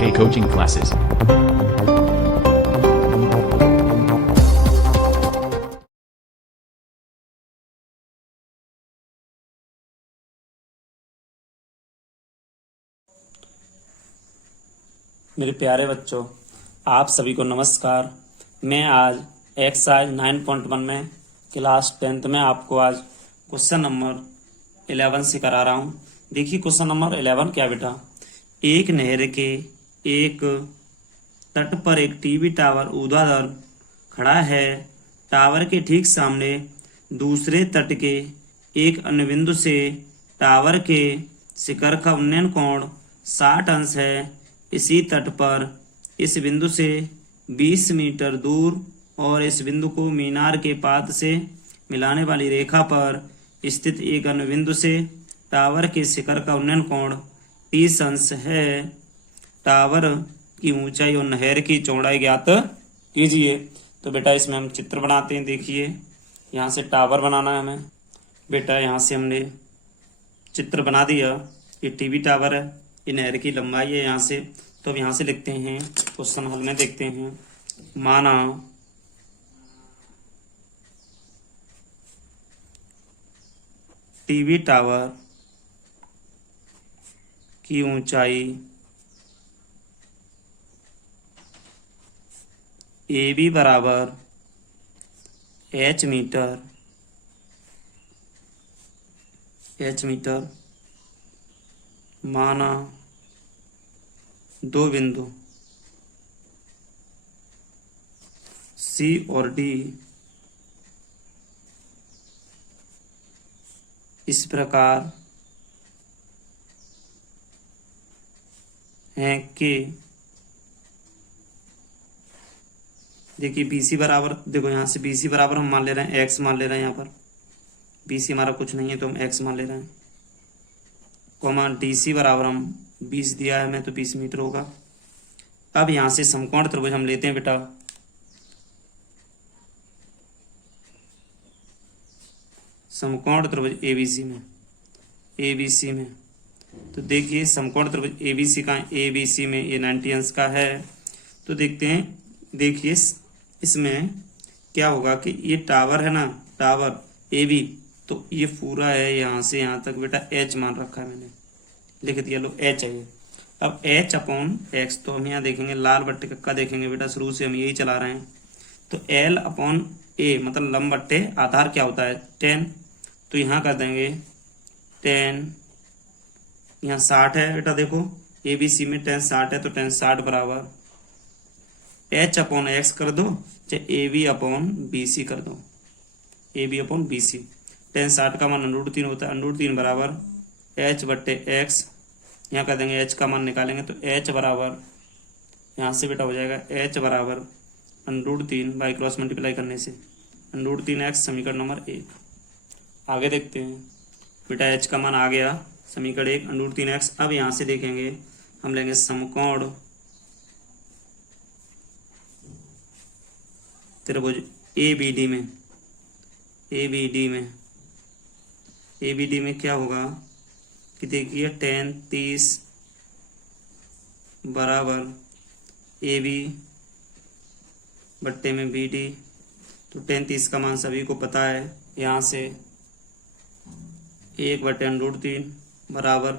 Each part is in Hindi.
K coaching classes. मेरे प्यारे बच्चों, आप सभी को नमस्कार। मैं आज एक्सरसाइज 9.1 में क्लास 10th में आपको आज क्वेश्चन नंबर 11 से करा रहा हूँ। देखिए क्वेश्चन नंबर 11 क्या बेटा, एक नहर के एक तट पर एक टीवी टावर ऊर्ध्वाधर खड़ा है। टावर के ठीक सामने दूसरे तट के एक अन्य बिंदु से टावर के शिखर का उन्नयन कोण 60 अंश है। इसी तट पर इस बिंदु से 20 मीटर दूर और इस बिंदु को मीनार के पाद से मिलाने वाली रेखा पर स्थित एक अन्य बिंदु से टावर के शिखर का उन्नयन कोण 30 अंश है। टावर की ऊंचाई और नहर की चौड़ाई ज्ञात कीजिए। तो बेटा इसमें हम चित्र बनाते हैं। देखिए यहाँ से टावर बनाना है हमें। बेटा यहाँ से हमने चित्र बना दिया। ये टीवी टावर है, ये नहर की लंबाई है यहाँ से। तो अब यहाँ से लिखते हैं, क्वेश्चन हल में देखते हैं। माना टीवी टावर की ऊंचाई AB बराबर h मीटर। माना दो बिंदु C और D इस प्रकार हैं कि देखिए BC बराबर, देखो यहाँ से BC बराबर हम मान ले रहे हैं x मान ले रहे हैं। यहाँ पर BC हमारा कुछ नहीं है तो हम x मान ले रहे हैं। कोमा DC बराबर हम 20 दिया है हमें तो 20 मीटर होगा। अब यहाँ से समकोण त्रिभुज हम लेते हैं बेटा। समकोण त्रिभुज ABC में तो देखिए समकोण त्रिभुज ABC का ABC में ये 90 अंश का है। तो देखते हैं, देखिए इसमें क्या होगा कि ये टावर है ना, टावर AB, तो ये पूरा है यहाँ से यहाँ तक बेटा h मान रखा है मैंने, लिख दिया। लो h है ये। अब h अपॉन x, तो हम यहाँ देखेंगे लाल बट्टे का देखेंगे बेटा, शुरू से हम यही चला रहे हैं। तो L अपॉन A मतलब लंब बट्टे आधार क्या होता है 10। तो यहाँ कर देंगे 10, यहाँ 60 है बेटा। देखो ABC में 10 60 है तो 10 60 बराबर h अपॉन x कर दो, चाहे AB अपॉन BC कर दो। AB अपॉन BC 10 60 का मान √3 होता है। √3 बराबर h बट्टे x। यहाँ कर देंगे h का मान निकालेंगे तो h बराबर यहाँ से बेटा हो जाएगा h बराबर √3 बाई क्रॉस मल्टीप्लाई करने से √3x समीकरण नंबर 1। आगे देखते हैं बेटा, h का मान आ गया समीकरण 1 √3x। अब यहाँ से देखेंगे हम लेंगे समकोण त्रिभुज ABD में क्या होगा कि देखिए 10 30 बराबर AB बट्टे में BD। तो 10 30 का मान सभी को पता है। यहाँ से 1 बट्टे √3 बराबर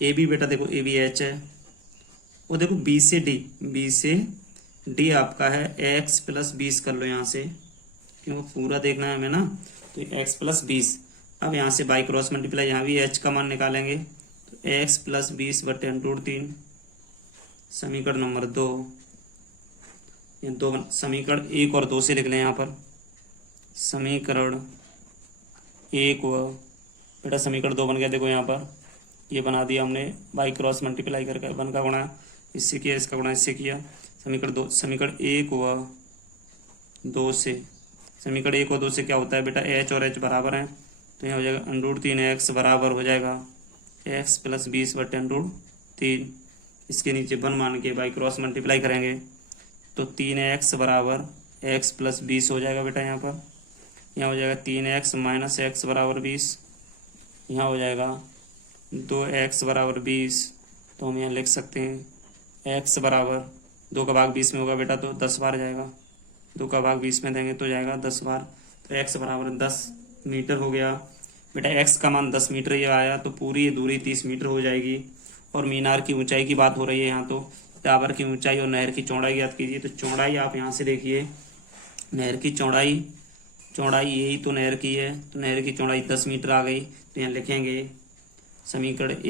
AB बेटा देखो AB H है, वो देखो B से D आपका है x प्लस 20 कर लो यहाँ से, क्योंकि पूरा देखना है हमें ना। तो x प्लस 20। अब यहाँ से बाई क्रॉस मल्टीप्लाई, यहाँ भी h का मान निकालेंगे तो x प्लस 20 बटे √3 समीकरण नंबर 2। ये दो समीकरण 1 और 2 से लिख लें। यहाँ पर समीकरण 1 व बेटा समीकरण 2 बन गया। देखो यहाँ पर ये बना दिया हमने बाई क्रॉस मल्टीप्लाई करके, 1 का गुणा इससे किया, इसका गुणा इससे किया। समीकरण 1 व 2 से, समीकरण 1 और 2 से क्या होता है बेटा, h और h बराबर हैं। तो यहाँ हो जाएगा √3x बराबर हो जाएगा x प्लस 20 बटे √3। इसके नीचे 1 मान के बाई क्रॉस मल्टीप्लाई करेंगे तो 3x बराबर x प्लस 20 हो जाएगा बेटा। यहाँ पर यहाँ हो जाएगा 3x माइनस x बराबर 20। यहाँ हो जाएगा 2x बराबर 20। तो हम यहाँ लिख सकते हैं x बराबर 2 का भाग 20 में होगा बेटा तो 10 बार जाएगा, 2 का भाग 20 में देंगे तो जाएगा 10 बार, तो x बराबर 10 मीटर हो गया बेटा। x का मान 10 मीटर ये आया, तो पूरी ये दूरी 30 मीटर हो जाएगी। और मीनार की ऊंचाई की बात हो रही है यहाँ, तो टावर की ऊंचाई और नहर की चौड़ाई याद कीजिए। तो चौड़ाई आप यहाँ से देखिए, नहर की चौड़ाई यही तो नहर की है, तो नहर की चौड़ाई 10 मीटर आ गई। तो यहाँ लिखेंगे समीकरण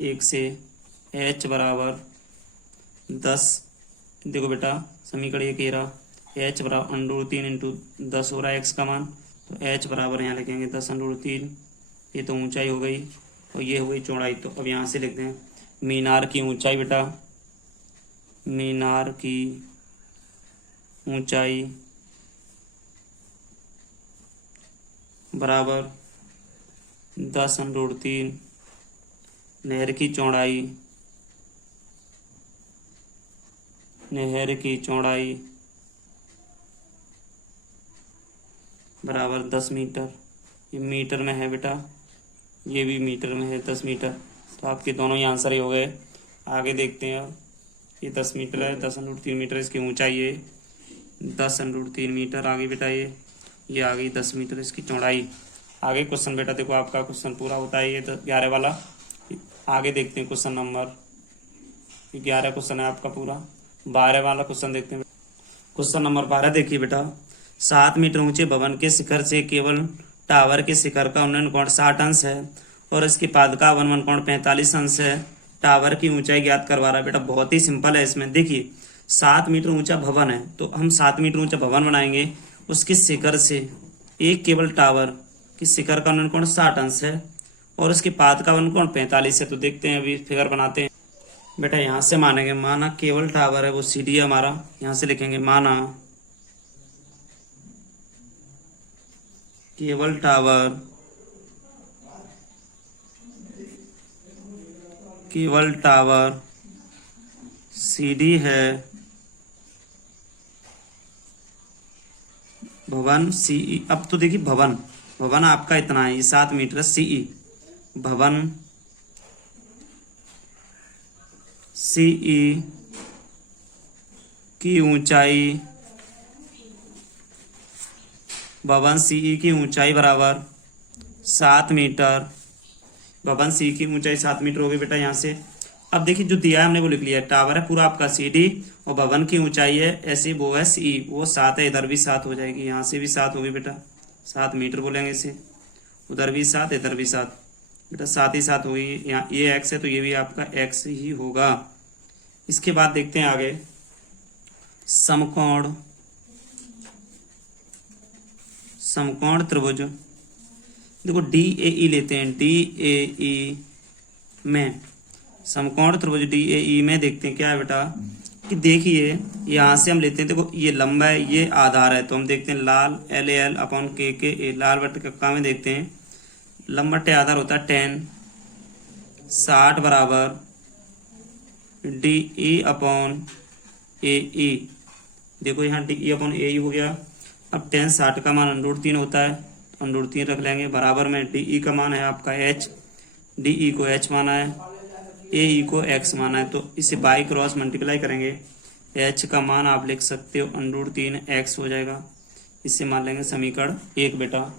1 से h बराबर 10, देखो बेटा समीकरण 1 ये रहा, h बराबर √3 इंटू 10 हो रहा है x का मान, तो h बराबर यहाँ लिखेंगे 10√3। ये तो ऊंचाई हो गई और ये हो गई चौड़ाई। तो अब यहाँ से लिखते हैं मीनार की ऊंचाई बेटा, मीनार की ऊंचाई बराबर 10√3, नहर की चौड़ाई बराबर 10 मीटर। ये मीटर में है बेटा, ये भी मीटर में है 10 मीटर। तो आपके दोनों ही आंसर ही हो गए। आगे देखते हैं अब, ये 10 मीटर है, 10√3 मीटर इसकी ऊंचाई है, 10√3 मीटर आ गई बेटा। ये आ गई 10 मीटर इसकी चौड़ाई। आगे क्वेश्चन बेटा देखो, आपका क्वेश्चन पूरा होता है ये 11 वाला। आगे देखते हैं क्वेश्चन नंबर 11 क्वेश्चन है आपका पूरा। 12 वाला क्वेश्चन देखते हैं। क्वेश्चन नंबर 12 देखिए बेटा, 7 मीटर ऊंचे भवन के शिखर से केवल टावर के शिखर का उन्नयन कोण 60 अंश है और इसके पाद का अवनमन कोण 45 अंश है। टावर की ऊंचाई ज्ञात करवा रहा है बेटा। बहुत ही सिंपल है। इसमें देखिए 7 मीटर ऊंचा भवन है, तो हम 7 मीटर ऊंचा भवन बनाएंगे, उसके शिखर से एक केवल टावर की शिखर का उन्नयन कोण 60 अंश है और उसके पाद का अवनमन कोण 45 है। तो देखते हैं, अभी फिगर बनाते हैं बेटा। यहाँ से मानेंगे, माना केवल टावर है वो CD है हमारा, यहाँ से लिखेंगे माना केवल टावर CD है, भवन CE। अब तो देखिए भवन आपका इतना है, ये 7 मीटर CE, भवन CE की ऊंचाई, भवन CE की ऊंचाई बराबर 7 मीटर। भवन CE की ऊंचाई 7 मीटर होगी बेटा यहाँ से। अब देखिए जो दिया है हमने वो लिख लिया है। टावर है पूरा आपका CD और भवन की ऊंचाई है ऐसी वो है CE, वो 7 है, इधर भी 7 हो जाएगी, यहाँ से भी 7 होगी बेटा, 7 मीटर बोलेंगे इसे। उधर भी 7, इधर भी 7 बेटा, 7 ही 7 होगी। यहाँ ये x है तो ये भी आपका x ही होगा। इसके बाद देखते हैं आगे, समकोण त्रिभुज। देखो DAE लेते हैं, DAE में समकोण त्रिभुज DAE में देखते हैं क्या है बेटा कि देखिए यहाँ से हम लेते हैं, देखो ये लंबा है, ये आधार है, तो हम देखते हैं लाल LAL अपॉन KKA, लाल बटे कक्का में देखते हैं लंबा बटे आधार होता है 10, 60 बराबर DE अपॉन AE। देखो यहाँ DE अपॉन AE हो गया। अब 10 60 का मान √3 होता है, √3 रख लेंगे, बराबर में DE का मान है आपका h, DE को h माना है, AE को x माना है, तो इसे बाई क्रॉस मल्टीप्लाई करेंगे, h का मान आप लिख सकते हो √3x हो जाएगा। इससे मान लेंगे समीकरण 1 बेटा।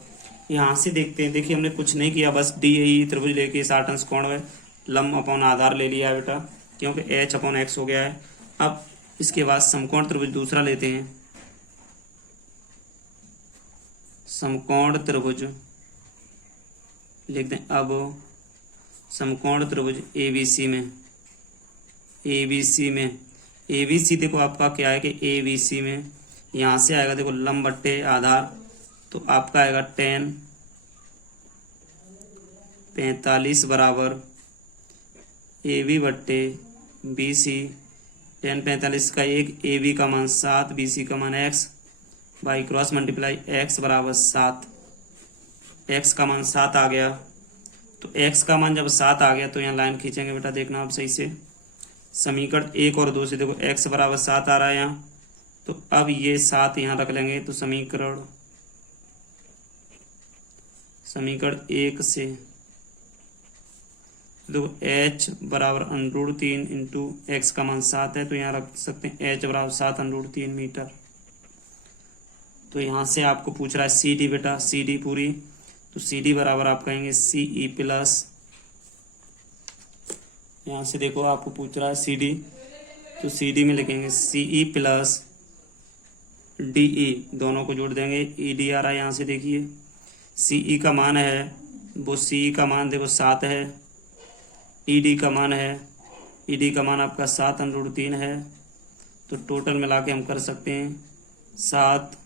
यहाँ से देखते हैं, देखिए हमने कुछ नहीं किया, बस DAE त्रिभुज लेके 60 अंश कोण में लंब अपॉन आधार ले लिया है बेटा, क्योंकि h अपॉन x हो गया है। अब इसके बाद समकोण त्रिभुज दूसरा लेते हैं, समकोण त्रिभुज लिख दें। अब समकोण त्रिभुज ABC में ABC देखो आपका क्या है कि ABC में यहाँ से आएगा, देखो लंब बट्टे आधार, तो आपका आएगा 10 45 बराबर AB बट्टे BC। 10 45 का 1, AB का मान 7, BC का मान x, by cross multiply x बराबर 7, x का मान 7 आ गया। तो x का मान जब 7 आ गया तो यहाँ लाइन खींचेंगे बेटा, देखना आप सही से। समीकरण 1 और 2 से देखो x बराबर 7 आ रहा है यहाँ, तो अब ये 7 यहाँ रख लेंगे, तो समीकरण 1 से तो h बराबर √3 इंटू एक्स का मान 7 है, तो यहाँ रख सकते हैं h बराबर 7 √3 मीटर। तो यहाँ से आपको पूछ रहा है सी डी बेटा, सी डी पूरी, तो सी डी बराबर आप कहेंगे सी ई प्लस, यहाँ से देखो आपको पूछ रहा है सी डी, तो सी डी में लिखेंगे सी ई प्लस डी ई, दोनों को जोड़ देंगे, ई डी आ रहा है यहाँ से देखिए। सी ई का मान है वो, सी ई का मान देखो 7 है, ई डी का मान है, ई डी का मान आपका 7 √3 है, तो टोटल मिला के हम कर सकते हैं 7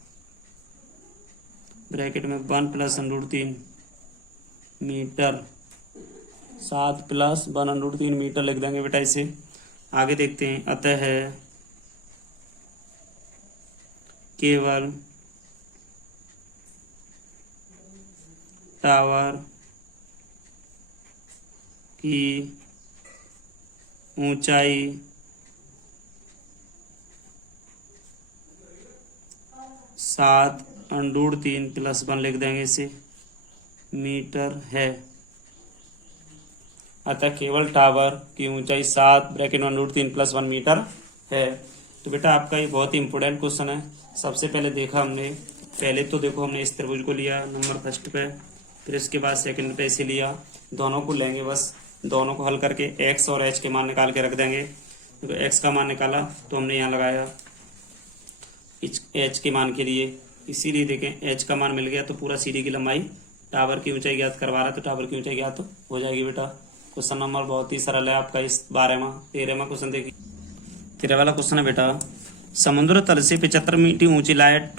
ब्रैकेट में 1 + √3 मीटर, 7 + 1 √3 मीटर लिख देंगे बेटा इसे। आगे देखते हैं, अतः केवल टावर की ऊंचाई 7 √3 + 1 लिख देंगे इसे मीटर है। अतः केवल टावर की ऊंचाई 7 ब्रैकेट 1 √3 + 1 मीटर है। तो बेटा आपका ये बहुत ही इंपॉर्टेंट क्वेश्चन है। सबसे पहले देखा हमने, पहले तो देखो हमने इस त्रिभुज को लिया नंबर फर्स्ट पे, फिर इसके बाद सेकंड पे इसे लिया, दोनों को लेंगे, बस दोनों को हल करके x और h के मान निकाल के रख देंगे। तो x का मान निकाला तो हमने यहाँ लगाया h के मान के लिए, इसीलिए देखें h का मान मिल गया, तो पूरा सीढ़ी की लंबाई टावर की ऊंचाई ज्ञात करवा रहा है, तो टावर की ऊंचाई ज्ञात हो जाएगी बेटा। क्वेश्चन नंबर बहुत ही सरल है आपका, इस 13वां क्वेश्चन देखिए। 13 वाला क्वेश्चन है बेटा, समुद्र तल से 75 मीटर ऊंची लाइट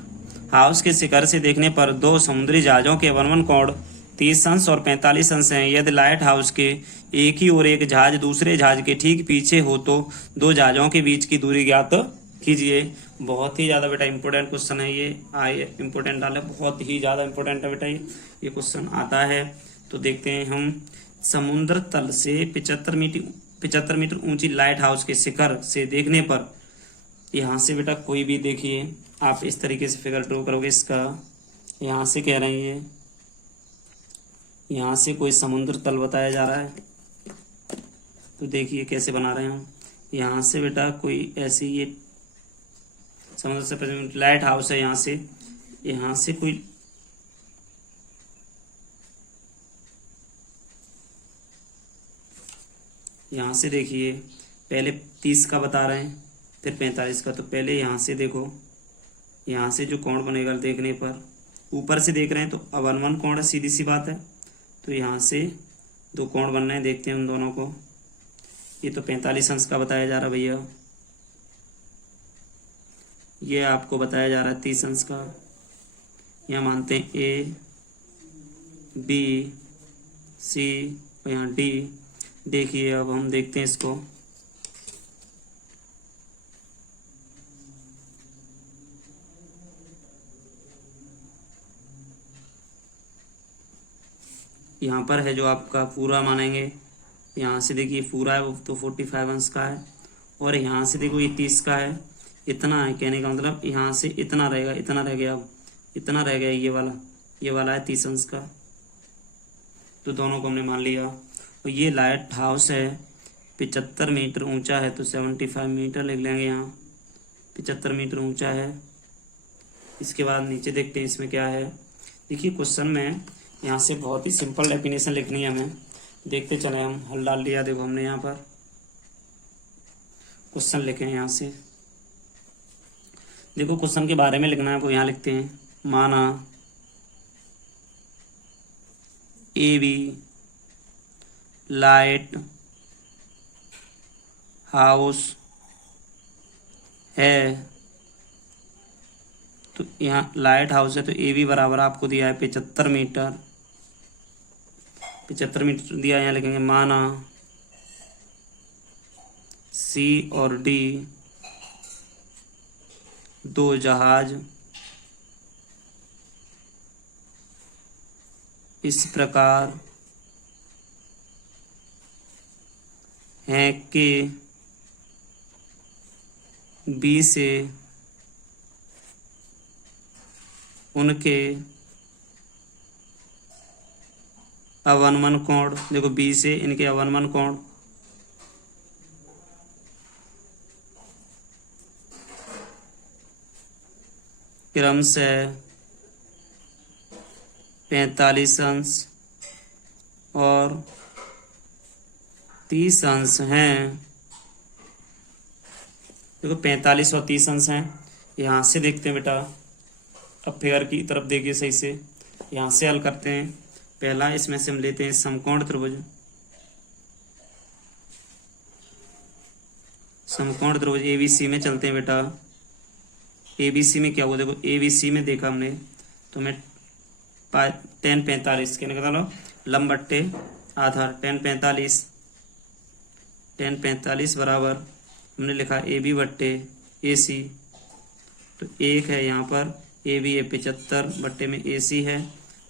हाउस के शिखर से देखने पर दो समुद्री जहाजों के अवनमन कोण 30 अंश और 45 अंश हैं। यदि लाइट हाउस के एक ही और एक जहाज दूसरे जहाज के ठीक पीछे हो तो दो जहाजों के बीच की दूरी ज्ञात कीजिए। बहुत ही ज़्यादा बेटा इंपॉर्टेंट क्वेश्चन है ये, आइए इंपॉर्टेंट डाले, बहुत ही ज़्यादा इंपॉर्टेंट है बेटा ये क्वेश्चन आता है। तो देखते हैं हम, समुद्र तल से 75 मीटर ऊंची लाइट हाउस के शिखर से देखने पर, यहाँ से बेटा कोई भी देखिए आप इस तरीके से फिगर ड्रॉ करोगे इसका, यहाँ से कह रहे हैं यहाँ से कोई समुद्र तल बताया जा रहा है, तो देखिए कैसे बना रहे हैं हम। यहाँ से बेटा कोई ऐसे ये समुद्र से लाइट हाउस है, यहाँ से कोई यहाँ से देखिए पहले 30 का बता रहे हैं फिर 45 का, तो पहले यहाँ से देखो, यहाँ से जो कोण बनेगा देखने पर, ऊपर से देख रहे हैं तो अवनमन कोण है, सीधी सी बात है। तो यहाँ से दो कोण बन रहे हैं, देखते हैं उन दोनों को। ये तो 45 अंश का बताया जा रहा है भैया, ये आपको बताया जा रहा है 30 अंश का। यहाँ मानते हैं ए बी सी और यहाँ डी। देखिए अब हम देखते हैं इसको, यहाँ पर है जो आपका पूरा मानेंगे, यहाँ से देखिए पूरा है वो तो 45 अंश का है, और यहाँ से देखो ये 30 का है, इतना है कहने का मतलब, यहाँ से इतना रहेगा, इतना रह गया, अब इतना रह गया, ये वाला है 30 अंश का। तो दोनों को हमने मान लिया। और ये लाइट हाउस है 75 मीटर ऊंचा है, तो 75 मीटर लिख लेंगे यहाँ, 75 मीटर ऊंचा है। इसके बाद नीचे देखते हैं इसमें क्या है। देखिए क्वेश्चन में यहाँ से बहुत ही सिंपल डेफिनेशन लिखनी है हमें, देखते चले हम। हल डाल लिया, देखो हमने यहाँ पर क्वेश्चन लिखे हैं। यहाँ से देखो क्वेश्चन के बारे में लिखना है आपको, यहाँ लिखते हैं, माना ए बी लाइट हाउस है, तो यहाँ लाइट हाउस है तो ए बी बराबर आपको दिया है 75 मीटर, 75 मीटर दिया। यहाँ लिखेंगे माना सी और डी दो जहाज इस प्रकार हैं कि बी से उनके अवनमन कोण, देखो बी से इनके अवनमन कोण क्रमशः 45 अंश और 30 अंश हैं। देखो 45 और 30 अंश हैं। यहाँ से देखते हैं बेटा, अब फिगर की तरफ देखिए सही से, यहाँ से हल करते हैं। पहला इसमें से हम लेते हैं समकोण त्रिभुज। समकोण त्रिभुज एबीसी में चलते हैं बेटा। एबीसी में क्या हुआ, देखो एबीसी में देखा हमने तो हमें tan 45 क्या निकालो, लंब बट्टे आधार tan 45 बराबर हमने लिखा ए बी बट्टे ए सी। तो एक है यहाँ पर ए बी है 75 बट्टे में ए सी है,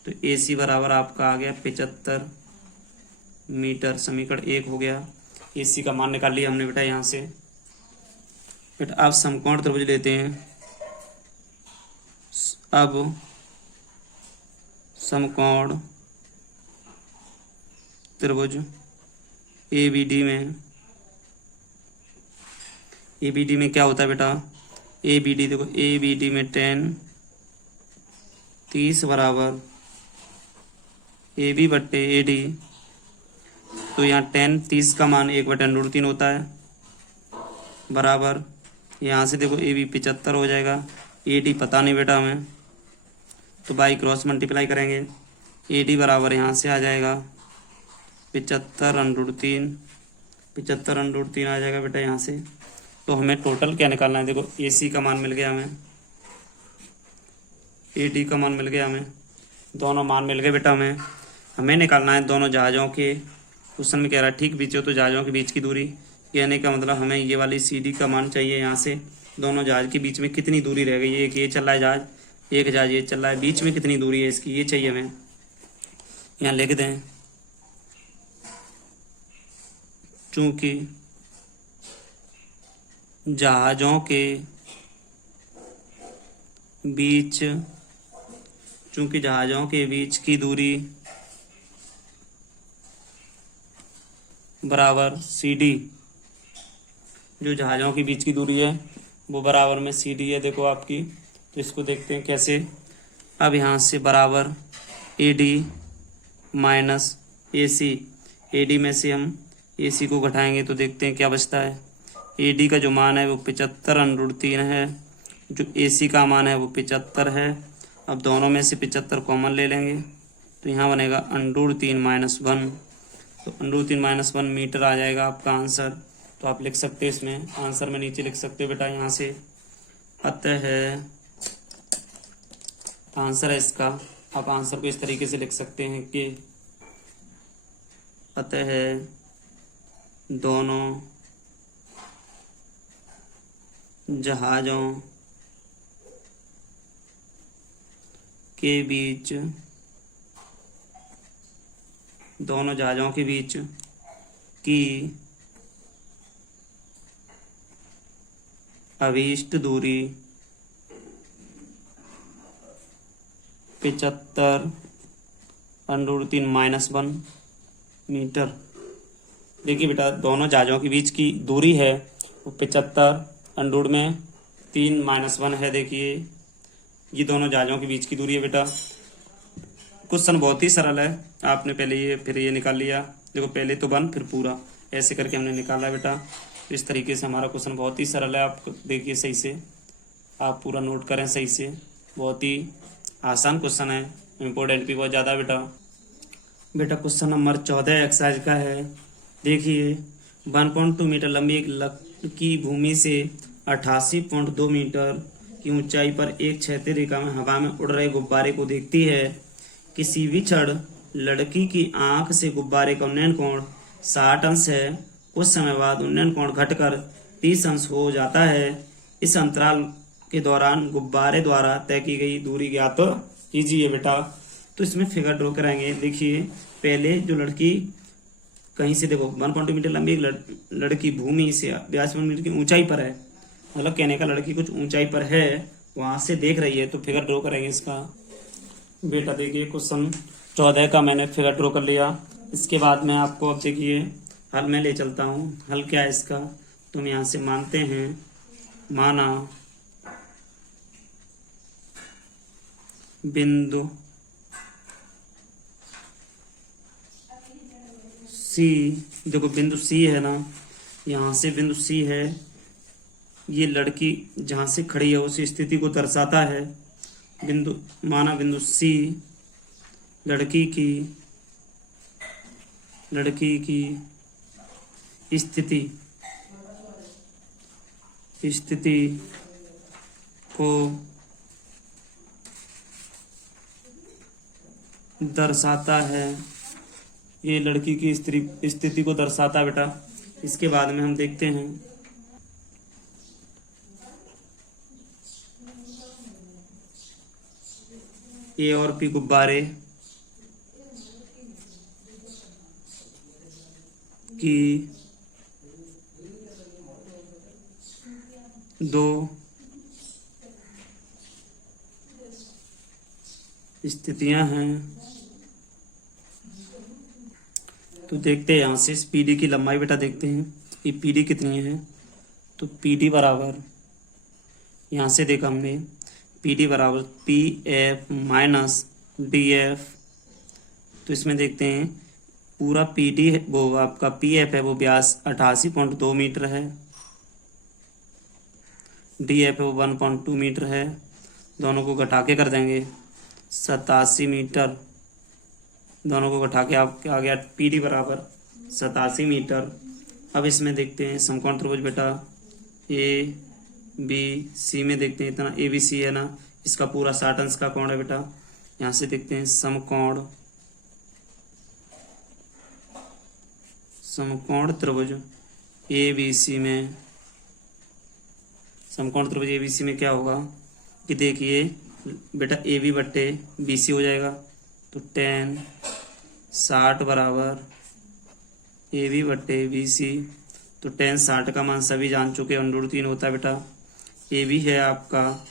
तो ए सी बराबर आपका आ गया 75 मीटर। समीकरण 1 हो गया। ए सी का मान निकाल लिया हमने बेटा यहाँ से। बेटा आप समकोण त्रिभुज लेते हैं। अब समकोण त्रिभुज एबीडी में क्या होता है बेटा, एबीडी देखो एबीडी में tan 30 बराबर ए बी बट्टे ए डी। तो यहाँ tan 30 का मान 1/√3 होता है बराबर, यहाँ से देखो ए बी 75 हो जाएगा, ए डी पता नहीं बेटा हमें, तो बाई क्रॉस मल्टीप्लाई करेंगे। ए डी बराबर यहाँ से आ जाएगा 75√3 आ जाएगा बेटा यहाँ से। तो हमें टोटल क्या निकालना है, देखो ए सी का मान मिल गया हमें, ए डी का मान मिल गया हमें, दोनों मान मिल गए बेटा। हमें निकालना है दोनों जहाज़ों के, क्वेश्चन में कह रहा है ठीक बीच हो तो जहाज़ों के बीच की दूरी, कहने का मतलब हमें ये वाली सी डी का मान चाहिए। यहाँ से दोनों जहाज़ के बीच में कितनी दूरी रह गई, एक ये चल रहा है जहाज़, एक जहाज़ ये चल रहा है, बीच में कितनी दूरी है इसकी, ये चाहिए हमें। यहाँ लिख दें, चूंकि जहाज़ों के बीच की दूरी बराबर सी डी, जो जहाज़ों के बीच की दूरी है वो बराबर में सी डी है देखो आपकी। तो इसको देखते हैं कैसे। अब यहाँ से बराबर A D minus A C, A D में से हम ए सी को घटाएंगे तो देखते हैं क्या बचता है। ए डी का जो मान है वो 75√3 है, जो ए सी का मान है वो 75 है। अब दोनों में से 75 कॉमन ले लेंगे तो यहाँ बनेगा √3 - 1, तो √3 - 1 मीटर आ जाएगा आपका आंसर। तो आप लिख सकते हैं इसमें आंसर में नीचे लिख सकते हो बेटा यहाँ से। अतः आंसर है इसका, आप आंसर को इस तरीके से लिख सकते हैं कि अतः दोनों जहाज़ों के बीच की अभीष्ट दूरी 75√3 - 1 मीटर। देखिए बेटा दोनों जहाज़ों के बीच की दूरी है वो 75√3 - 1 है। देखिए ये दोनों जहाज़ों के बीच की दूरी है बेटा। क्वेश्चन बहुत ही सरल है, आपने पहले ये फिर ये निकाल लिया, देखो पहले तो 1 फिर पूरा, ऐसे करके हमने निकाला बेटा। तो इस तरीके से हमारा क्वेश्चन बहुत ही सरल है। आप देखिए सही से, आप पूरा नोट करें सही से, बहुत ही आसान क्वेश्चन है, इम्पोर्टेंट भी बहुत ज़्यादा बेटा क्वेश्चन नंबर 14 एक्सरसाइज का है। देखिए 1.2 मीटर लंबी एक लकड़ी भूमि से 88.2 मीटर की ऊंचाई पर एक क्षैतिज रेखा में हवा में उड़ रहे गुब्बारे को देखती है। किसी भी क्षण लड़की की आंख से गुब्बारे का उन्नयन कोण 60 अंश है। कुछ समय बाद उन्नयन कोण घटकर 30 अंश हो जाता है। इस अंतराल के दौरान गुब्बारे द्वारा तय की गई दूरी ज्ञात कीजिए बेटा। तो इसमें फिगर ड्रॉ कराएंगे। देखिए पहले जो लड़की कहीं से देखो 1.2 मीटर लंबी एक लड़की भूमि से 82 मीटर की ऊंचाई पर है, मतलब कहने का लड़की कुछ ऊंचाई पर है, वहां से देख रही है। तो फिगर ड्रॉ करेंगे इसका। बेटा देखिए क्वेश्चन 14 का मैंने फिगर ड्रॉ कर लिया। इसके बाद में आपको अब देखिए हल में ले चलता हूँ। हल क्या है इसका, तुम यहाँ से मानते हैं, माना बिंदु सी, देखो बिंदु सी है ना, यहाँ से बिंदु सी है, ये लड़की जहाँ से खड़ी है उस स्थिति को दर्शाता है। बिंदु माना बिंदु सी लड़की की स्थिति को दर्शाता है, ये लड़की की स्थिति को दर्शाता है बेटा। इसके बाद में हम देखते हैं ए और पी गुब्बारे की दो स्थितियां हैं। तो देखते हैं यहाँ से इस पीडी की लंबाई बेटा, देखते हैं ये पीडी कितनी है। तो पीडी बराबर, यहाँ से देखा हमने पीडी बराबर P F minus D F. तो इसमें देखते हैं पूरा पीडी है वो आपका पी एफ है वो व्यास 88.2 मीटर है, डी एफ है वो 1.2 मीटर है। दोनों को घटा के कर देंगे 87 मीटर। दोनों को घटा के आप आ गया पीडी बराबर 87 मीटर। अब इसमें देखते हैं समकोण त्रिभुज बेटा ए बी सी में देखते हैं इतना ए बी सी है ना, इसका पूरा 60 अंश का कोण है बेटा। यहाँ से देखते हैं समकोण त्रिभुज ए बी सी में, समकोण त्रिभुज ए बी सी में क्या होगा कि देखिए बेटा ए बी बट्टे बी सी हो जाएगा। तो tan 60 बराबर ए बी बट्टे बी सी। तो tan 60 का मान सभी जान चुके, √3 होता है बेटा। ए बी है आपका,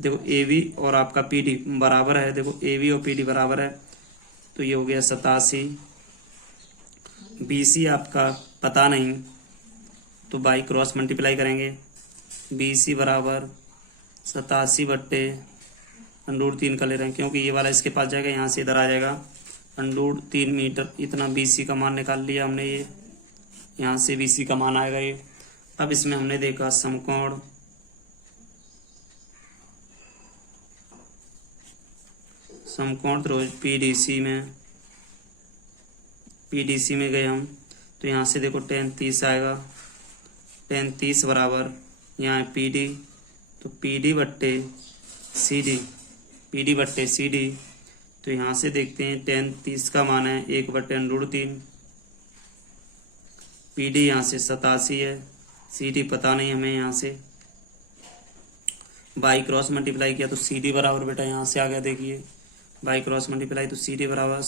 देखो ए बी और आपका पी डी बराबर है, देखो ए बी और पी डी बराबर है, तो ये हो गया 87। बी सी आपका पता नहीं, तो बाई क्रॉस मल्टीप्लाई करेंगे। बी सी बराबर 87 बट्टे √3 का ले रहे हैं, क्योंकि ये वाला इसके पास जाएगा, यहाँ से इधर आ जाएगा। √3 मीटर इतना बी सी का मान निकाल लिया हमने, ये यहाँ से बी सी का मान आएगा ये। अब इसमें हमने देखा समकोण त्रिभुज पीडीसी में गए हम, तो यहाँ से देखो tan 30 आएगा। tan 30 बराबर यहाँ है पीडी, तो पीडी बट्टे सी डी। तो यहाँ से देखते हैं tan 30 का मान है 1/√3। पीडी यहाँ से 87 है, सी डी पता नहीं हमें, यहाँ से बाई क्रॉस मल्टीप्लाई किया तो सी डी बराबर बेटा यहाँ से आ गया, देखिए बाई क्रॉस मल्टीप्लाई तो सी डी बराबर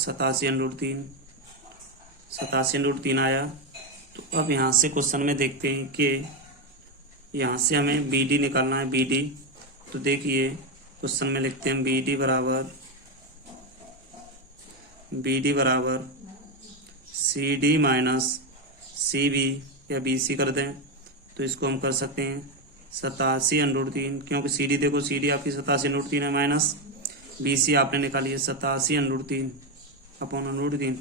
87/√3 आया। तो अब यहाँ से क्वेश्चन में देखते हैं कि यहाँ से हमें बी डी निकालना है, बी डी। तो देखिए क्वेश्चन में लिखते हैं बी डी बराबर C D minus C B, या बी सी कर दें तो इसको हम कर सकते हैं 87/3, क्योंकि सी डी देखो सी डी आपकी 87/3 है, माइनस बी सी आपने निकाली है 87/3/√3।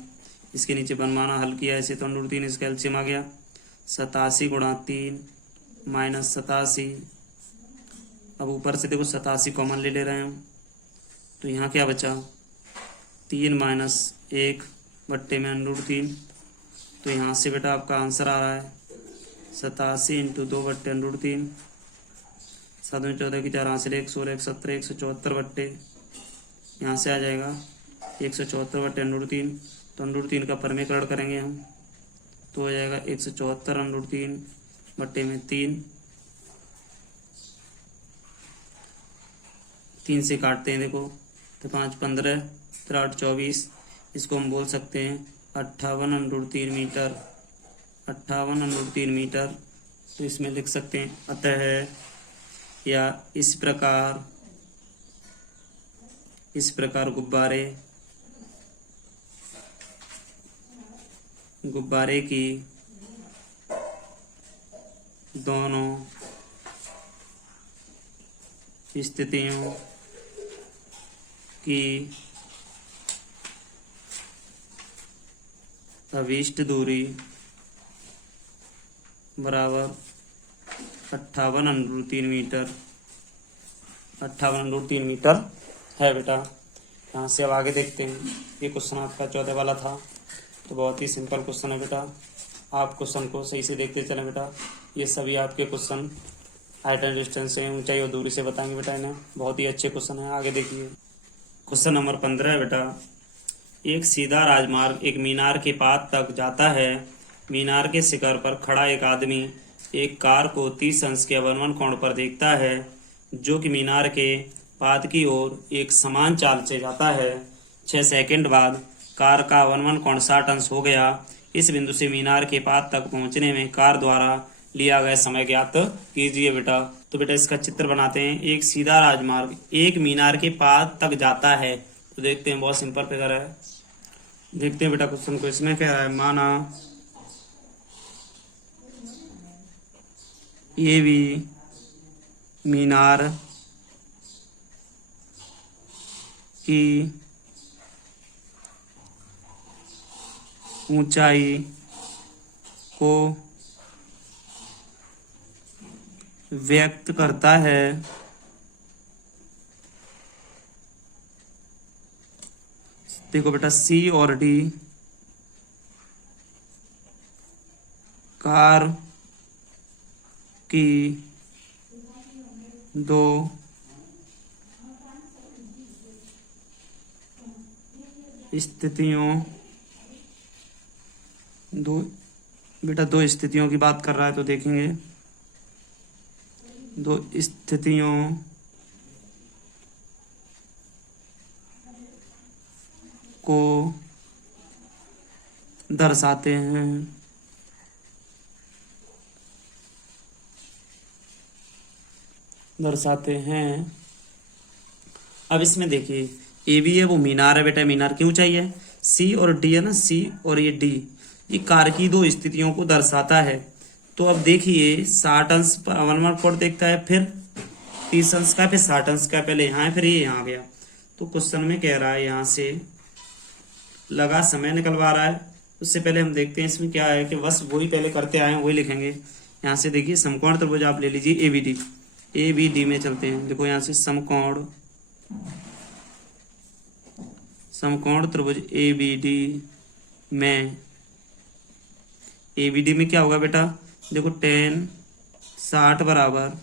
इसके नीचे बनवाना हल किया ऐसे तो √3 इसका एलसीएम आ गया, 87 × 3 माइनस 87। अब ऊपर से देखो 87 कॉमन ले रहे हैं हम, तो यहाँ क्या बचा 3 - 1 बट्टे में √3। तो यहाँ से बेटा आपका आंसर आ रहा है 87 × 2 बट्टे √3। 7 में 14 की 4 हासिल 1 16 1 17 174 बट्टे, यहाँ से आ जाएगा 174 बट्टे √3। तो √3 का परमीकरण करेंगे हम, तो हो जाएगा 174 √3 बट्टे में 3 से काटते हैं देखो, तो 5 15 3 8 24, इसको हम बोल सकते हैं 58 √3 मीटर, 58 √3 मीटर। तो इसमें लिख सकते हैं अतः या इस प्रकार गुब्बारे गुब्बारे की दोनों स्थितियों की अभीष्ट दूरी बराबर 58√3 मीटर, 58√3 मीटर है बेटा। यहाँ से अब आगे देखते हैं। ये क्वेश्चन आपका 14 वाला था, तो बहुत ही सिंपल क्वेश्चन है बेटा। आप क्वेश्चन को सही से देखते चलें बेटा। ये सभी आपके क्वेश्चन हाइट एंड डिस्टेंस से, ऊंचाई और दूरी से बताएंगे बेटा इन्हें। बहुत ही अच्छे क्वेश्चन है, आगे देखिए। क्वेश्चन नंबर 15 है बेटा। एक सीधा राजमार्ग एक मीनार के पाद तक जाता है। मीनार के शिखर पर खड़ा एक आदमी एक कार को 30 अंश के अवनमन कोण पर देखता है, जो कि मीनार के पाद की ओर एक समान चाल से जाता है। 6 सेकंड बाद कार का अवनमन कोण 60 अंश हो गया। इस बिंदु से मीनार के पाद तक पहुंचने में कार द्वारा लिया गया समय ज्ञात कीजिए बेटा। तो बेटा इसका चित्र बनाते हैं। एक सीधा राजमार्ग एक मीनार के पाद तक जाता है। तो देखते हैं, बहुत सिंपल फिगर है। देखते हैं बेटा क्वेश्चन को। इसमें क्या है, माना ये भी मीनार की ऊंचाई को व्यक्त करता है। देखो बेटा, सी और डी कार की दो स्थितियों दो स्थितियों की बात कर रहा है। तो देखेंगे, दो स्थितियों को दर्शाते हैं। अब इसमें देखिए, ए बी है, वो मीनार है बेटा। मीनार क्यों चाहिए? सी और डी है ना, सी और ये डी, ये कार की दो स्थितियों को दर्शाता है। तो अब देखिए, 60 अंश पर अवनमन कोण देखता है, फिर 30 अंश का, फिर 60 अंश का। पहले यहाँ है, फिर ये यहाँ गया। तो क्वेश्चन में कह रहा है, यहाँ से लगा समय निकलवा रहा है। उससे पहले हम देखते हैं इसमें क्या है, कि बस वही पहले करते आए हैं वही लिखेंगे। यहाँ से देखिए, समकोण त्रिभुज आप ले लीजिए एबीडी। एबीडी में चलते हैं। देखो यहाँ से समकोण त्रिभुज एबीडी में, एबीडी में क्या होगा बेटा? देखो tan 60 बराबर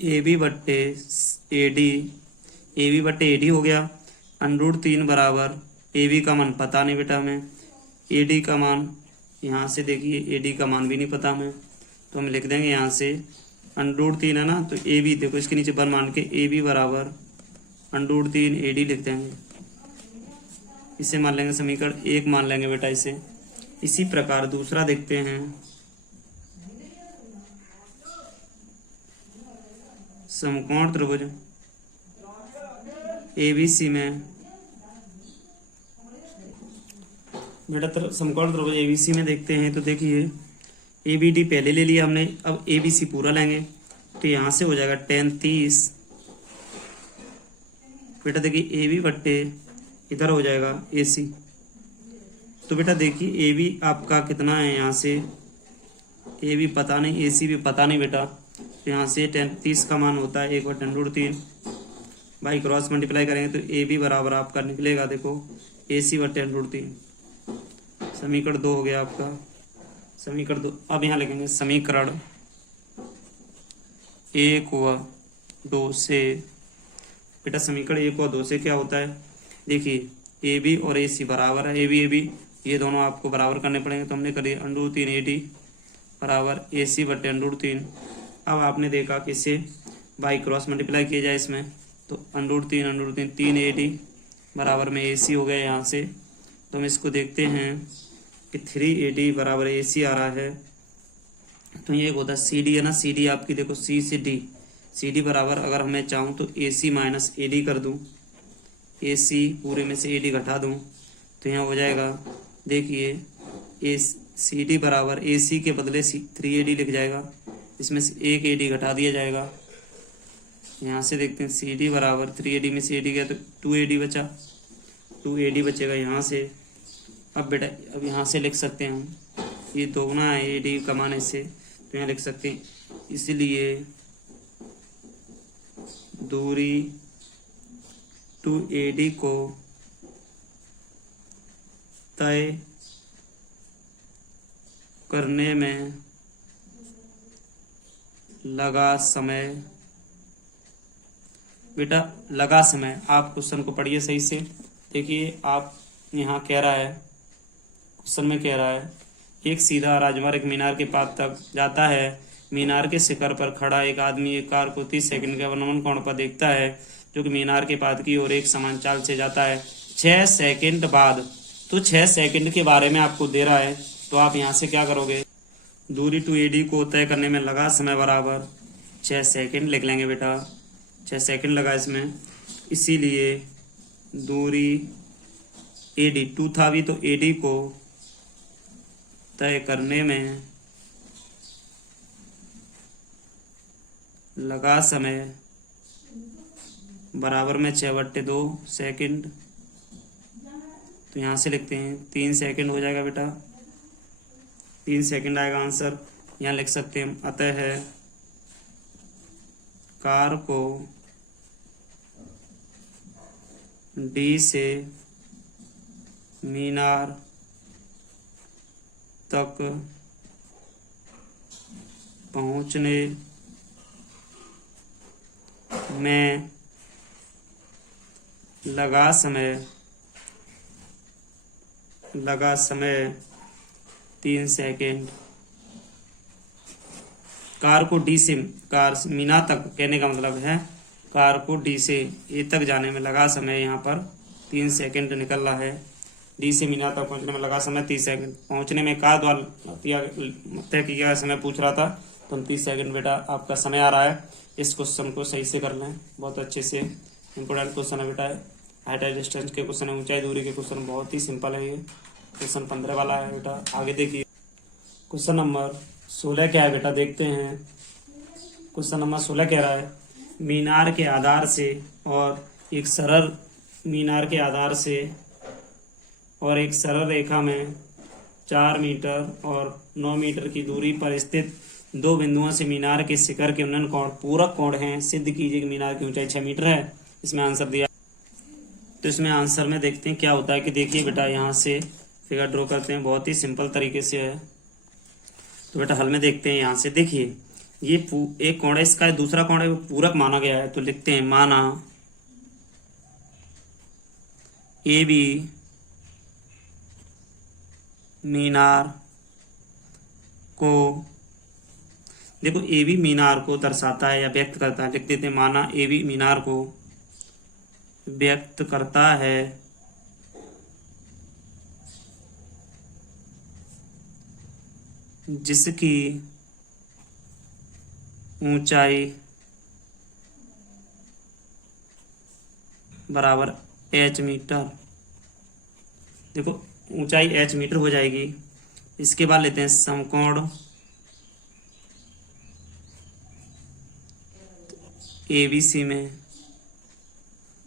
AB बट्टे AD हो गया। √3 बराबर AB का मान पता नहीं बेटा हमें, AD का मान यहाँ से देखिए, AD का मान भी नहीं पता हमें, तो हम लिख देंगे यहाँ से √3 है ना, तो AB देखो इसके नीचे 1 मान के AB बराबर √3 AD लिख देंगे। इसे मान लेंगे समीकरण 1 मान लेंगे बेटा इसे। इसी प्रकार दूसरा देखते हैं। समकोण त्रिभुज ABC में बेटा, समकोण त्रिभुज ABC में देखते हैं। तो देखिए, ABD पहले ले लिया हमने, अब ABC पूरा लेंगे। तो यहाँ से हो जाएगा tan 30 बेटा। देखिए AB बट्टे इधर हो जाएगा AC। तो बेटा देखिए, AB आपका कितना है, यहाँ से AB पता नहीं, AC भी पता नहीं बेटा। तो यहाँ से tan 30 का मान होता है 1/√3, बाई क्रॉस मल्टीप्लाई करेंगे तो AB बराबर आपका निकलेगा, देखो AC/√3। समीकरण 2 हो गया आपका, समीकरण 2। अब यहाँ लिखेंगे समीकरण 1 व 2 से। बेटा समीकरण 1 व 2 से क्या होता है? देखिए, AB और AC बराबर है, AB ये दोनों आपको बराबर करने पड़ेंगे। तो हमने करिए √3 AD बराबर AC/√3। अब आपने देखा कि इसे बाई क्रॉस मल्टीप्लाई किया जाए इसमें, तो √3 3 AD बराबर में AC हो गया यहाँ से। तो हम इसको देखते हैं कि 3 AD बराबर AC आ रहा है। तो ये होता है CD है ना, CD आपकी देखो C से D, CD बराबर अगर मैं चाहूँ तो AC माइनस AD कर दूँ, AC पूरे में से AD घटा दूँ, तो यहाँ हो जाएगा देखिए ए सी डी बराबर ए सी के बदले 3AD लिख जाएगा, इसमें से एक AD घटा दिया जाएगा। यहाँ से देखते हैं सी डी बराबर 3AD में से AD गया तो 2AD बचा, 2AD बचेगा यहाँ से। अब बेटा अब यहाँ से लिख सकते हैं हम, ये दोगुना है AD कमाने से, तो यहाँ लिख सकते हैं इसलिए दूरी 2AD को तय करने में लगा समय, बेटा लगा समय, आप क्वेश्चन को पढ़िए सही से। देखिए आप यहाँ कह रहा है, क्वेश्चन में कह रहा है एक सीधा राजमार्ग मीनार के पास तक जाता है। मीनार के शिखर पर खड़ा एक आदमी एक कार को 30 सेकंड के अवनमन कोण पर देखता है, जो कि मीनार के पाद की ओर एक समान चाल से जाता है। 6 सेकंड बाद, तो 6 सेकंड के बारे में आपको दे रहा है, तो आप यहाँ से क्या करोगे, दूरी 2AD को तय करने में लगा समय बराबर 6 सेकंड लिख लेंगे बेटा। 6 सेकंड लगा इसमें, इसीलिए दूरी AD 2 था भी, तो AD को तय करने में लगा समय बराबर में 6/2 सेकंड। तो यहाँ से लिखते हैं 3 सेकंड हो जाएगा बेटा, 3 सेकंड आएगा आंसर। यहाँ लिख सकते हैं अतः है कार को D से मीनार तक पहुंचने में लगा समय 3 सेकंड। कार को डी से, कार मीनार तक कहने का मतलब है कार को डी से ए तक जाने में लगा समय यहाँ पर 3 सेकंड निकल रहा है। डी से मीनार तक पहुँचने में लगा समय 30 सेकंड। पहुँचने में कार द्वारा तय किया गया समय पूछ रहा था, तो हम 30 सेकंड बेटा आपका समय आ रहा है। इस क्वेश्चन को सही से कर लें, बहुत अच्छे से, इंपॉर्टेंट क्वेश्चन है बेटा। हाइट एंड डिस्टेंस के क्वेश्चन है, ऊंचाई दूरी के क्वेश्चन बहुत ही सिंपल है। ये क्वेश्चन 15 वाला है बेटा। आगे देखिए क्वेश्चन नंबर 16 क्या है बेटा, देखते हैं। क्वेश्चन नंबर 16 कह रहा है मीनार के आधार से और एक सरल मीनार के आधार से और एक सरल रेखा में 4 मीटर और 9 मीटर की दूरी पर स्थित दो बिंदुओं से मीनार के शिखर के उन्नयन कोण पूरक कोण हैं। सिद्ध कीजिए कि मीनार की ऊंचाई 6 मीटर है। इसमें आंसर दिया, तो इसमें आंसर में देखते हैं क्या होता है कि देखिए बेटा यहाँ से फिगर ड्रॉ करते हैं, बहुत ही सिंपल तरीके से है। तो बेटा हल में देखते हैं, यहाँ से देखिए ये एक कोण है, इसका दूसरा कोण है वो पूरक माना गया है। तो लिखते हैं माना AB मीनार को, देखो AB मीनार को दर्शाता है या व्यक्त करता है, लिख देते हैं माना AB मीनार को व्यक्त करता है जिसकी ऊंचाई बराबर h मीटर। देखो ऊंचाई h मीटर हो जाएगी। इसके बाद लेते हैं समकोण ABC में,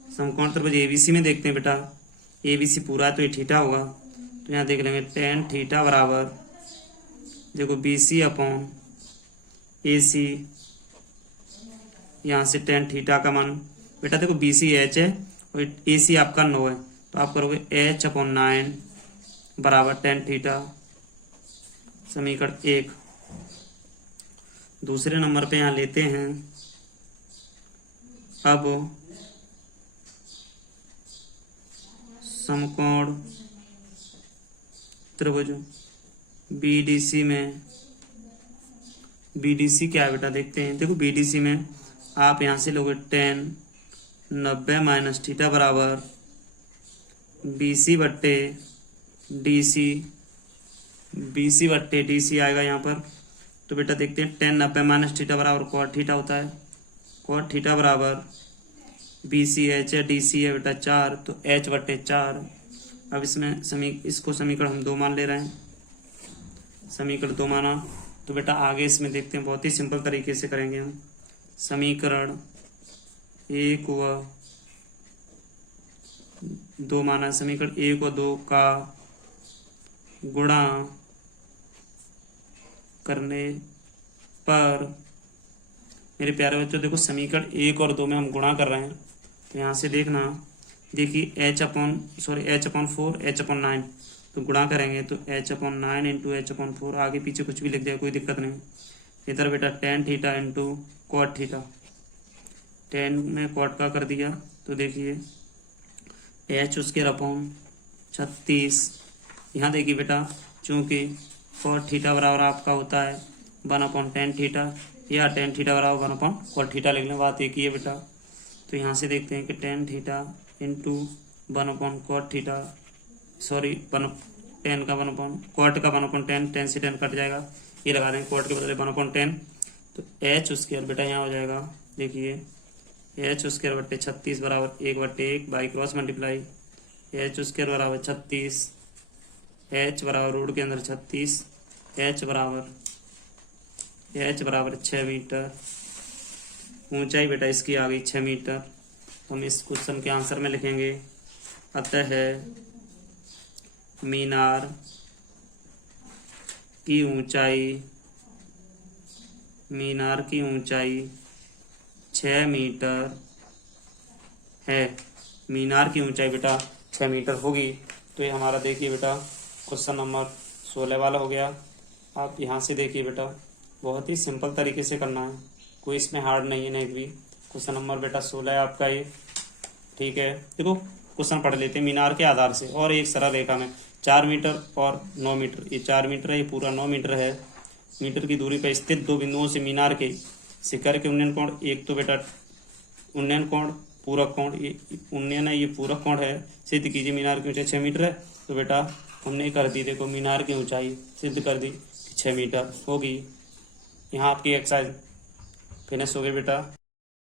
समकोण त्रिभुज ABC में देखते हैं बेटा। ABC पूरा है तो ये थीटा होगा, तो यहाँ देख लेंगे tan थीटा बराबर देखो BC अपॉन AC। यहाँ से tan थीटा का मान बेटा देखो BC h है और AC आपका 9 है, तो आप करोगे h अपॉन 9 बराबर tan थीटा। समीकरण 1। दूसरे नंबर पे यहाँ लेते हैं अब समकोण त्रिभुज BDC में, BDC क्या है बेटा देखते हैं। देखो BDC में आप यहाँ से लोगे tan 90 माइनस थीटा बराबर BC बट्टे DC आएगा यहाँ पर। तो बेटा देखते हैं tan 90 माइनस थीटा बराबर cot थीटा होता है। cot थीटा बराबर BC h है, DC है बेटा 4, तो h बट्टे 4। अब इसमें इसको समीकरण हम 2 मान ले रहे हैं, समीकरण 2 माना। तो बेटा आगे इसमें देखते हैं, बहुत ही सिंपल तरीके से करेंगे हम। समीकरण 1 व 2 माना, समीकरण 1 व 2 का गुणा करने पर, मेरे प्यारे बच्चों देखो समीकरण 1 और 2 में हम गुणा कर रहे हैं, तो यहाँ से देखना, देखिए h/4 h/9, तो गुणा करेंगे तो h/9 इंटू h/4, आगे पीछे कुछ भी लिख जाए कोई दिक्कत नहीं। इधर बेटा tan theta into cot theta, tan में cot का कर दिया, तो देखिए h/36। यहाँ देखिए बेटा, चूंकि cot थीटा बराबर आपका होता है 1/tan थीटा, या tan थीटा बराबर 1/cot थीटा लिख लें, बात एक ही है बेटा। तो यहाँ से देखते हैं कि tan theta into 1/cot theta, sorry tan का 1/cot का 1/tan, tan से tan कट जाएगा, ये लगा देंगे cot के बदले 1/tan। तो h² बेटा यहाँ हो जाएगा, देखिए h² / 36 बराबर 1/1 बाई क्रॉस मल्टीप्लाई, h² बराबर 36, h बराबर रूट के अंदर 36, h बराबर 6 मीटर, ऊंचाई बेटा इसकी आ गई 6 मीटर। हम इस क्वेश्चन के आंसर में लिखेंगे, अतः मीनार की ऊंचाई 6 मीटर है। मीनार की ऊंचाई बेटा 6 मीटर होगी। तो ये हमारा देखिए बेटा क्वेश्चन नंबर 16 वाला हो गया। आप यहाँ से देखिए बेटा, बहुत ही सिंपल तरीके से करना है, कोई इसमें हार्ड नहीं है, नहीं भी। क्वेश्चन नंबर बेटा 16 है आपका ये, ठीक है। देखो क्वेश्चन पढ़ लेते हैं। मीनार के आधार से और एक सरल रेखा में 4 मीटर और 9 मीटर, ये 4 मीटर है, ये पूरा 9 मीटर है, मीटर की दूरी पर स्थित 2 बिंदुओं से मीनार के शिखर के उन्नयन कोण, एक तो बेटा उन्नयन कोण, पूरक कोण, ये उन्नयन है, ये पूरक कोण है, सिद्ध कीजिए मीनार की ऊंचाई 6 मीटर है। तो बेटा हमने कर दी, देखो मीनार की ऊंचाई सिद्ध कर दी 6 मीटर होगी। यहाँ आपकी एक्सरसाइज फिनिश हो गई बेटा।